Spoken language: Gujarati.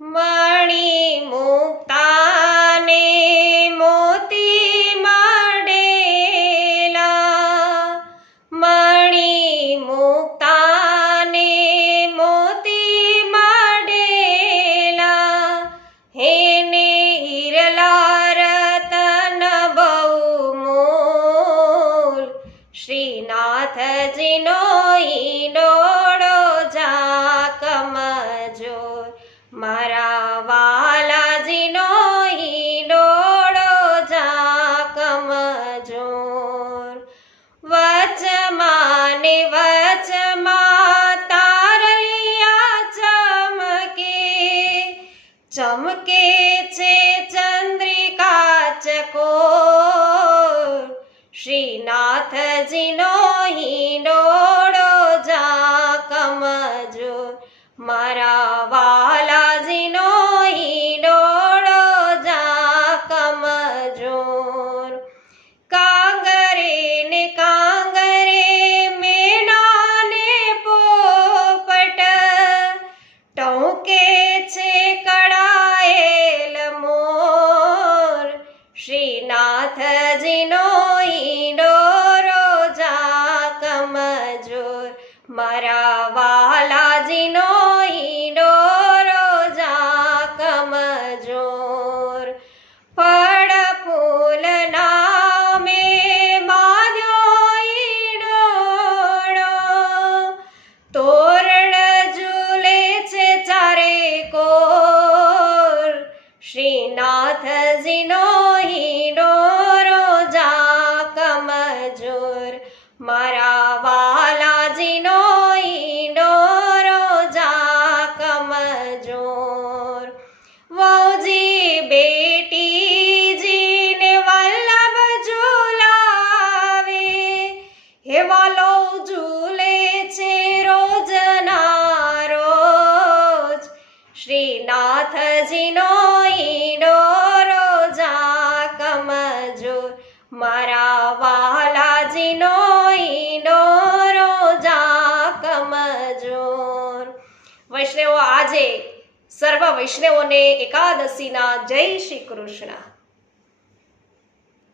મણિ મુક્તાને મોતી મળેલા, મણિ મુક્તાને મોતી મળેલા, હેને હિરલા રતન બહુમૂલ, શ્રીનાથજીનો હિંડોળો ઝાકમ જોર, મારા વાલાજીનો હિંડોળો ઝાકમ જોર. વચમાં ને વચમાં તારલિયા ચમકે, ચમકે છે ચંદ્રિકા ચકોર, શ્રીનાથજીનો હિંડોળો ઝાકમ જોર, મારા વાલાજીનો હિંડોળો ઝાકમ જોર. કાંગરે ને કાંગરે મેના ને પોપટ, ટહુકે છે કળાયેલ મોર, શ્રીનાથજીનો હિંડોળો ઝાકમ જોર, મારા વાલાજીનો હિંડોળો ઝાકમ જોર. ફળ ફૂલ નામે બાંધ્યો હિંડોળો, તોરણ ઝૂલે છે ચારે કોર, શ્રીનાથજીનો હિંડોળો ઝાકમ જોર, મારા વાલાજીનો હિંડોળો ઝાકમ જોર. વહુજી બેટીજીને વલ્લભ ઝુલાવે, હે વાલો ઝૂલે છે રોજના રોજ, શ્રીનાથજીનો હિંડોળો ઝાકમ જોર, મારા વાલાજીનો હિંડોળો ઝાકમ જોર. વૈષ્ણવો, આજે સર્વ વૈષ્ણવોને એકાદશીના જય શ્રી કૃષ્ણ.